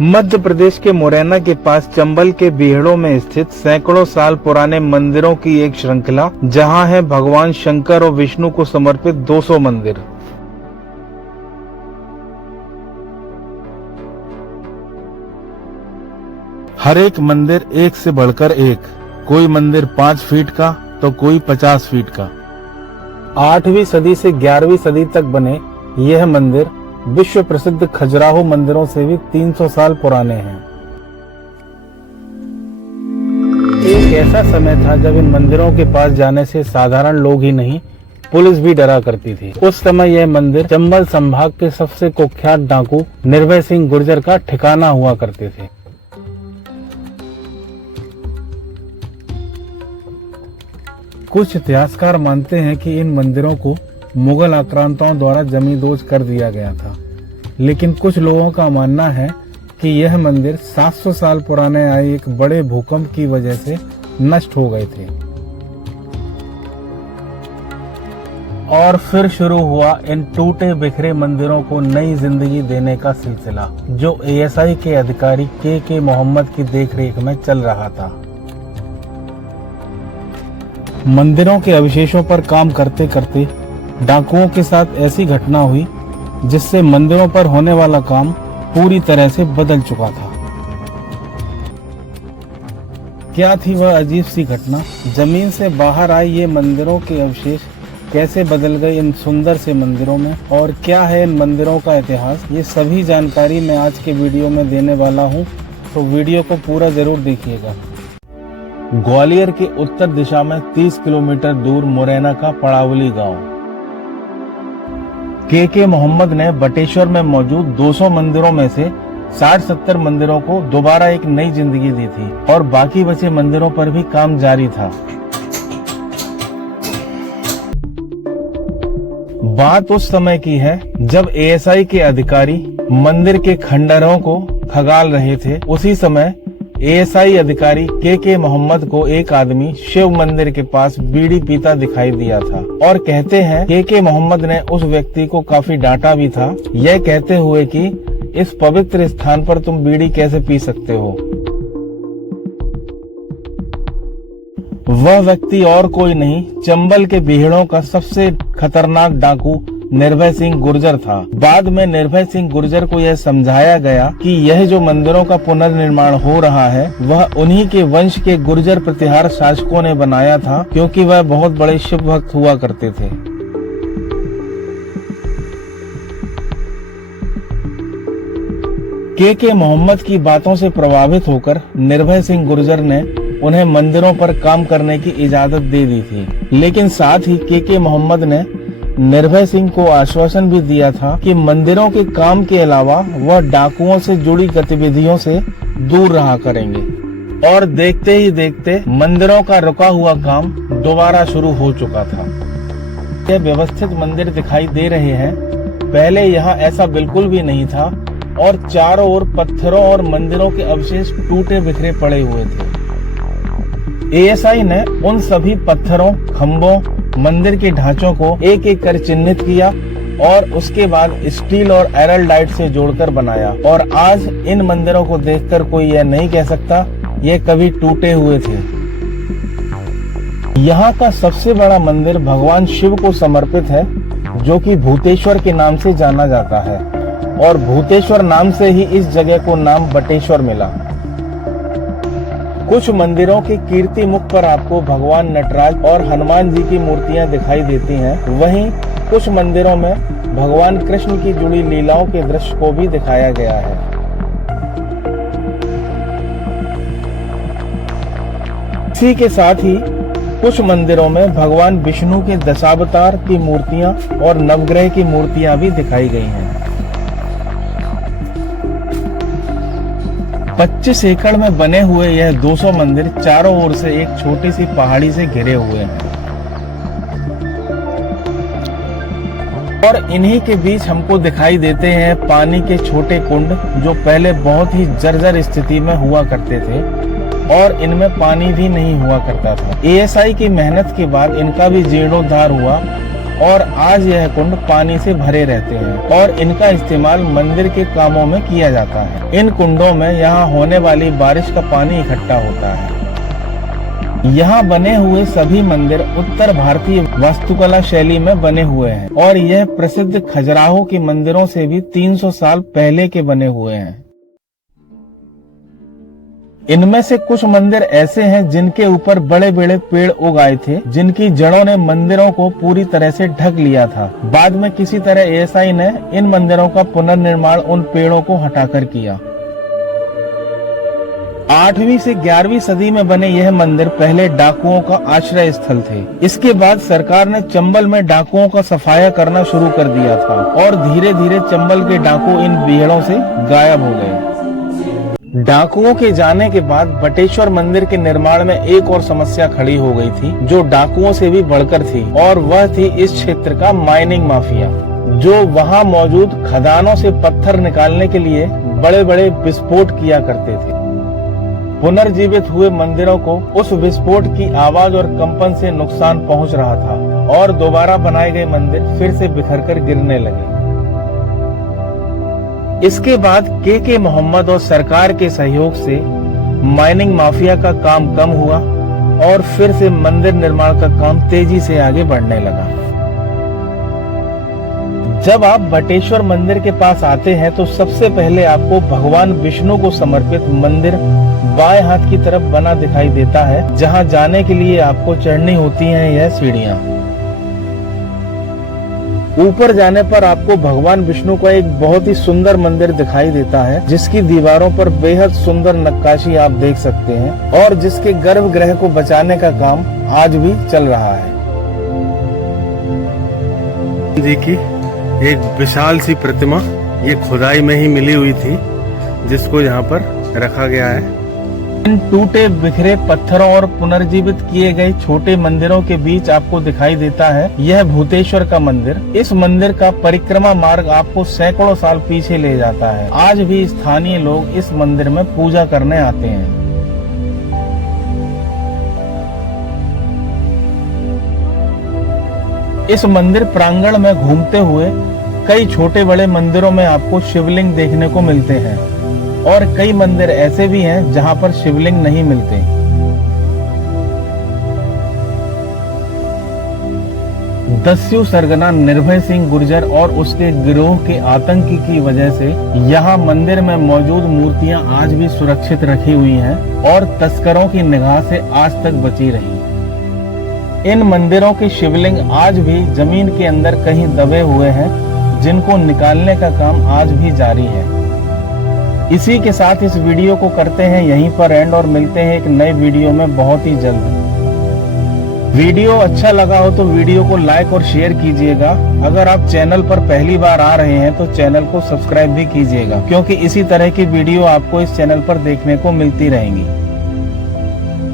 मध्य प्रदेश के मुरैना के पास चंबल के बीहड़ों में स्थित सैकड़ों साल पुराने मंदिरों की एक श्रृंखला, जहां है भगवान शंकर और विष्णु को समर्पित 200 मंदिर। हर एक मंदिर एक से बढ़कर एक, कोई मंदिर 5 फीट का तो कोई 50 फीट का। 8वीं सदी से 11वीं सदी तक बने यह मंदिर विश्व प्रसिद्ध खजुराहो मंदिरों से भी 300 साल पुराने हैं। एक ऐसा समय था जब इन मंदिरों के पास जाने से साधारण लोग ही नहीं, पुलिस भी डरा करती थी। उस समय यह मंदिर चंबल संभाग के सबसे कुख्यात डाकू निर्भय सिंह गुर्जर का ठिकाना हुआ करते थे। कुछ इतिहासकार मानते हैं कि इन मंदिरों को मुगल आक्रांताओं द्वारा जमींदोज कर दिया गया था, लेकिन कुछ लोगों का मानना है कि यह मंदिर 700 साल पुराने आए एक बड़े भूकंप की वजह से नष्ट हो गए थे। और फिर शुरू हुआ इन टूटे बिखरे मंदिरों को नई जिंदगी देने का सिलसिला, जो एएसआई के अधिकारी के मोहम्मद की देखरेख में चल रहा था। मंदिरों के अवशेषों पर काम करते करते डाकुओं के साथ ऐसी घटना हुई जिससे मंदिरों पर होने वाला काम पूरी तरह से बदल चुका था। क्या थी वह अजीब सी घटना? जमीन से बाहर आई ये मंदिरों के अवशेष कैसे बदल गए इन सुंदर से मंदिरों में, और क्या है इन मंदिरों का इतिहास? ये सभी जानकारी मैं आज के वीडियो में देने वाला हूँ, तो वीडियो को पूरा जरूर देखिएगा। ग्वालियर के उत्तर दिशा में 30 किलोमीटर दूर मुरैना का पड़ावली गांव। के मोहम्मद ने बटेश्वर में मौजूद 200 मंदिरों में से 60-70 मंदिरों को दोबारा एक नई जिंदगी दी थी, और बाकी बचे मंदिरों पर भी काम जारी था। बात उस समय की है जब एएसआई के अधिकारी मंदिर के खंडहरों को खंगाल रहे थे। उसी समय एएसआई अधिकारी के मोहम्मद को एक आदमी शिव मंदिर के पास बीड़ी पीता दिखाई दिया था, और कहते हैं के मोहम्मद ने उस व्यक्ति को काफी डांटा भी था, यह कहते हुए कि इस पवित्र स्थान पर तुम बीड़ी कैसे पी सकते हो। वह व्यक्ति और कोई नहीं, चंबल के बीहड़ों का सबसे खतरनाक डाकू निर्भय सिंह गुर्जर था। बाद में निर्भय सिंह गुर्जर को यह समझाया गया कि यह जो मंदिरों का पुनर्निर्माण हो रहा है वह उन्हीं के वंश के गुर्जर प्रतिहार शासकों ने बनाया था, क्योंकि वह बहुत बड़े शिव भक्त हुआ करते थे। के मोहम्मद की बातों से प्रभावित होकर निर्भय सिंह गुर्जर ने उन्हें मंदिरों पर काम करने की इजाजत दे दी थी, लेकिन साथ ही के मोहम्मद ने निर्भय सिंह को आश्वासन भी दिया था कि मंदिरों के काम के अलावा वह डाकुओं से जुड़ी गतिविधियों से दूर रहा करेंगे। और देखते ही देखते मंदिरों का रुका हुआ काम दोबारा शुरू हो चुका था। ये व्यवस्थित मंदिर दिखाई दे रहे हैं, पहले यहाँ ऐसा बिल्कुल भी नहीं था, और चारों ओर पत्थरों और मंदिरों के अवशेष टूटे बिखरे पड़े हुए थे। एएसआई ने उन सभी पत्थरों, खंभों, मंदिर के ढांचों को एक एक कर चिन्हित किया और उसके बाद स्टील और एरलडाइट से जोड़कर बनाया, और आज इन मंदिरों को देखकर कोई यह नहीं कह सकता ये कभी टूटे हुए थे। यहाँ का सबसे बड़ा मंदिर भगवान शिव को समर्पित है, जो कि भूतेश्वर के नाम से जाना जाता है, और भूतेश्वर नाम से ही इस जगह को नाम बटेश्वर मिला। कुछ मंदिरों के कीर्ति मुख पर आपको भगवान नटराज और हनुमान जी की मूर्तियां दिखाई देती हैं। वहीं कुछ मंदिरों में भगवान कृष्ण की जुड़ी लीलाओं के दृश्य को भी दिखाया गया है। इसी के साथ ही कुछ मंदिरों में भगवान विष्णु के दशावतार की मूर्तियां और नवग्रह की मूर्तियां भी दिखाई गई हैं। 25 एकड़ में बने हुए यह 200 मंदिर चारों ओर से एक छोटी सी पहाड़ी से घिरे हुए हैं, और इन्हीं के बीच हमको दिखाई देते हैं पानी के छोटे कुंड, जो पहले बहुत ही जर्जर स्थिति में हुआ करते थे और इनमें पानी भी नहीं हुआ करता था। एएसआई की मेहनत के बाद इनका भी जीर्णोद्धार हुआ और आज यह कुंड पानी से भरे रहते हैं और इनका इस्तेमाल मंदिर के कामों में किया जाता है। इन कुंडों में यहाँ होने वाली बारिश का पानी इकट्ठा होता है। यहाँ बने हुए सभी मंदिर उत्तर भारतीय वास्तुकला शैली में बने हुए हैं और यह प्रसिद्ध खजुराहो के मंदिरों से भी 300 साल पहले के बने हुए हैं। इनमें से कुछ मंदिर ऐसे हैं जिनके ऊपर बड़े बड़े पेड़ उग आए थे, जिनकी जड़ों ने मंदिरों को पूरी तरह से ढक लिया था। बाद में किसी तरह एएसआई ने इन मंदिरों का पुनर्निर्माण उन पेड़ों को हटाकर किया। 8वीं से 11वीं सदी में बने यह मंदिर पहले डाकुओं का आश्रय स्थल थे। इसके बाद सरकार ने चंबल में डाकुओं का सफाया करना शुरू कर दिया था और धीरे धीरे चंबल के डाकू इन बीहड़ों से गायब हो गए। डाकुओं के जाने के बाद बटेश्वर मंदिर के निर्माण में एक और समस्या खड़ी हो गई थी, जो डाकुओं से भी बढ़कर थी, और वह थी इस क्षेत्र का माइनिंग माफिया, जो वहां मौजूद खदानों से पत्थर निकालने के लिए बड़े बड़े विस्फोट किया करते थे। पुनर्जीवित हुए मंदिरों को उस विस्फोट की आवाज और कंपन से नुकसान पहुंच रहा था और दोबारा बनाए गए मंदिर फिर से बिखरकर गिरने लगे। इसके बाद के मोहम्मद और सरकार के सहयोग से माइनिंग माफिया का काम कम हुआ और फिर से मंदिर निर्माण का काम तेजी से आगे बढ़ने लगा। जब आप बटेश्वर मंदिर के पास आते हैं तो सबसे पहले आपको भगवान विष्णु को समर्पित मंदिर बाएं हाथ की तरफ बना दिखाई देता है, जहां जाने के लिए आपको चढ़नी होती हैं यह सीढ़ियां। ऊपर जाने पर आपको भगवान विष्णु का एक बहुत ही सुंदर मंदिर दिखाई देता है, जिसकी दीवारों पर बेहद सुंदर नक्काशी आप देख सकते हैं और जिसके गर्भगृह को बचाने का काम आज भी चल रहा है। देखिए, एक विशाल सी प्रतिमा ये खुदाई में ही मिली हुई थी, जिसको यहाँ पर रखा गया है। इन टूटे बिखरे पत्थरों और पुनर्जीवित किए गए छोटे मंदिरों के बीच आपको दिखाई देता है यह भूतेश्वर का मंदिर। इस मंदिर का परिक्रमा मार्ग आपको सैकड़ों साल पीछे ले जाता है। आज भी स्थानीय लोग इस मंदिर में पूजा करने आते हैं। इस मंदिर प्रांगण में घूमते हुए कई छोटे बड़े मंदिरों में आपको शिवलिंग देखने को मिलते हैं और कई मंदिर ऐसे भी हैं जहां पर शिवलिंग नहीं मिलते। दस्यु सरगना निर्भय सिंह गुर्जर और उसके गिरोह के आतंक की वजह से यहाँ मंदिर में मौजूद मूर्तियां आज भी सुरक्षित रखी हुई हैं और तस्करों की निगाह से आज तक बची रही। इन मंदिरों के शिवलिंग आज भी जमीन के अंदर कहीं दबे हुए हैं, जिनको निकालने का काम आज भी जारी है। इसी के साथ इस वीडियो को करते हैं यहीं पर एंड और मिलते हैं एक नए वीडियो में बहुत ही जल्द। वीडियो अच्छा लगा हो तो वीडियो को लाइक और शेयर कीजिएगा। अगर आप चैनल पर पहली बार आ रहे हैं तो चैनल को सब्सक्राइब भी कीजिएगा, क्योंकि इसी तरह की वीडियो आपको इस चैनल पर देखने को मिलती रहेंगी।